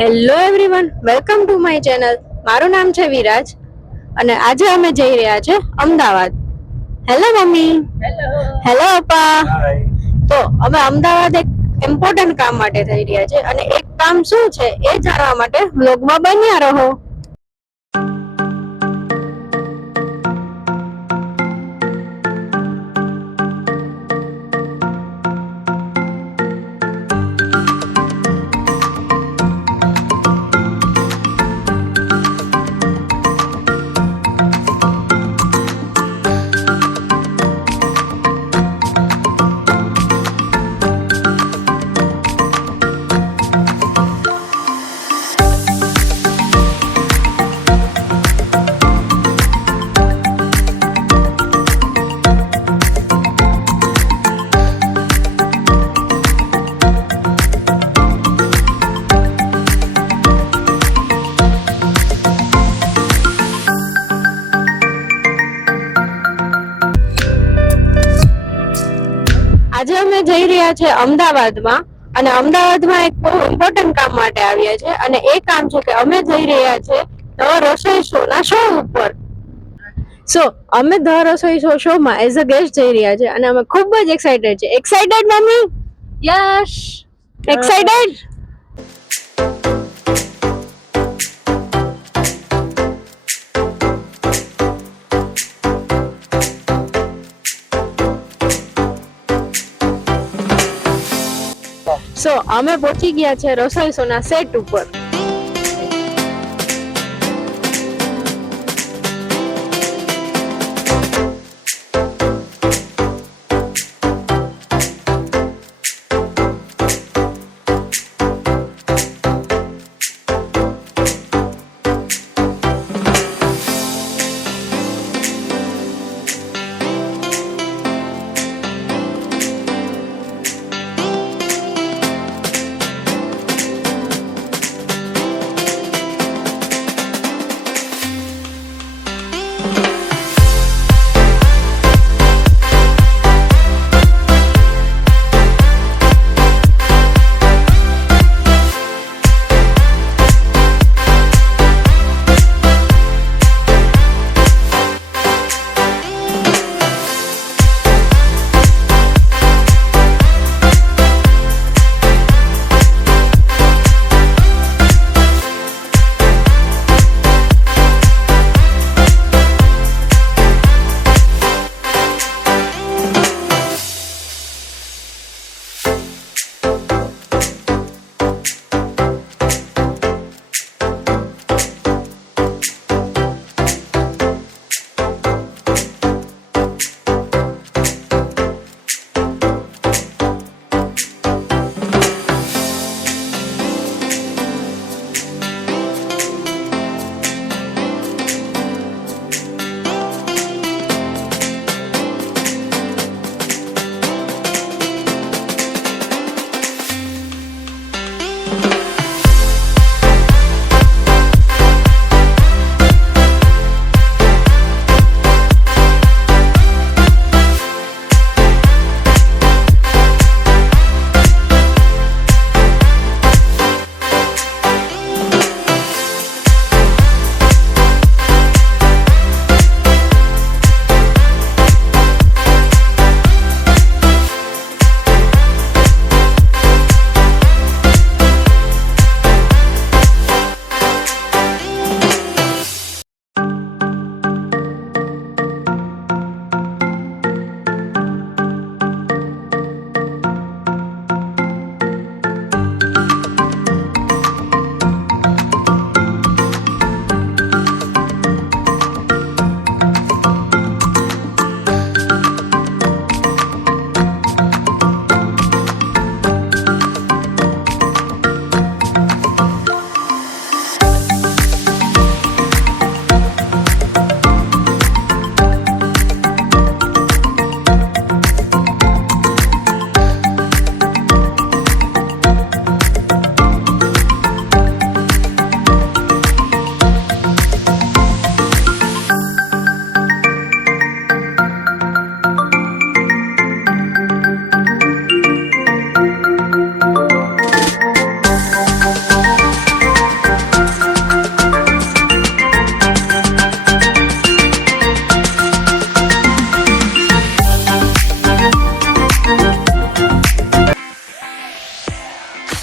Hello everyone, welcome to my channel. મારું નામ છે વિરાજ અને આજે અમે જઈ રહ્યા છે અમદાવાદ. Hello mummy. હેલો પપ્પા. તો અમે અમદાવાદ એક ઇમ્પોર્ટન્ટ કામ માટે જઈ રહ્યા છે અને એક કામ શું છે એ જાણવા માટે વ્લોગમાં બન્યા રહો. આજે અમે જઈ રહ્યા છે અમદાવાદમાં અને અમદાવાદમાં એક બહુ ઇમ્પોર્ટન્ટ કામ માટે આવ્યા છે અને એ કામ છે કે અમે જઈ રહ્યા છે ધ રસોઈ શો ના શો ઉપર. સો અમે ધ રસોઈ શો માં એઝ અ ગેસ્ટ જઈ રહ્યા છે અને અમે ખૂબ જ એક્સાઇટેડ છે. Excited mummy? યસ. એક્સાઇટેડ? સો અમે પહોંચી ગયા છે રસોઈ શોના સેટ ઉપર.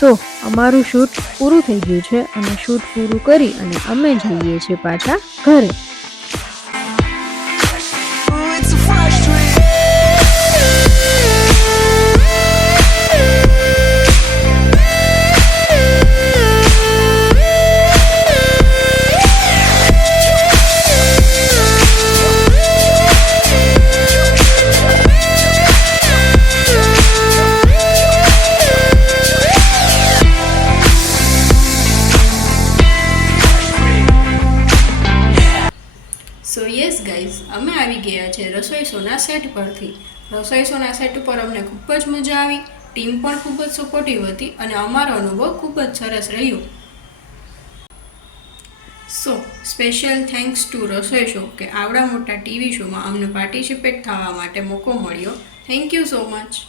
સો અમારું શૂટ પૂરું થઈ ગયું છે અને શૂટ પૂરું કરી અને અમે જઈએ છીએ પાછા ઘરે. સો યસ ગાઈઝ, અમે આવી ગયા છે રસોઈ શોના સેટ પરથી. રસોઈ શોના સેટ ઉપર અમને ખૂબ જ મજા આવી, ટીમ પણ ખૂબ જ સપોર્ટિવ હતી અને અમારો અનુભવ ખૂબ જ સરસ રહ્યો. સો સ્પેશિયલ થેન્ક્સ ટુ રસોઈ શો કે આવડા મોટા ટીવી શોમાં અમને પાર્ટિસિપેટ થવા માટે મોકો મળ્યો. Thank you so much.